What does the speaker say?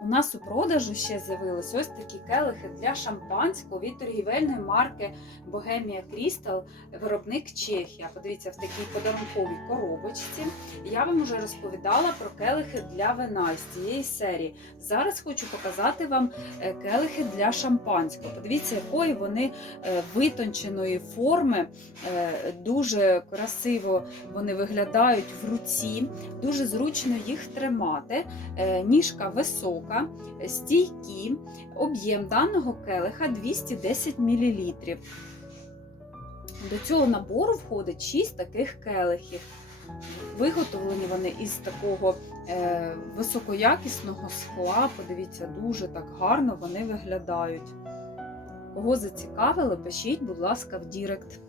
У нас у продажу ще з'явились ось такі келихи для шампанського від торгівельної марки Bohemia Crystal, виробник Чехія. Подивіться, в такій подарунковій коробочці. Я вам вже розповідала про келихи для вина з цієї серії. Зараз хочу показати вам е, келихи для шампанського. Подивіться, якої вони е, витонченої форми, е, дуже красиво вони виглядають в руці, дуже зручно їх тримати. Ніжка висока, е, стійкі. Об'єм даного келиха 210 мл. До цього набору входить 6 таких келихів. Виготовлені вони із такого е, високоякісного скла. Подивіться, дуже так гарно вони виглядають. Кого зацікавили, пишіть, будь ласка, в Дірект.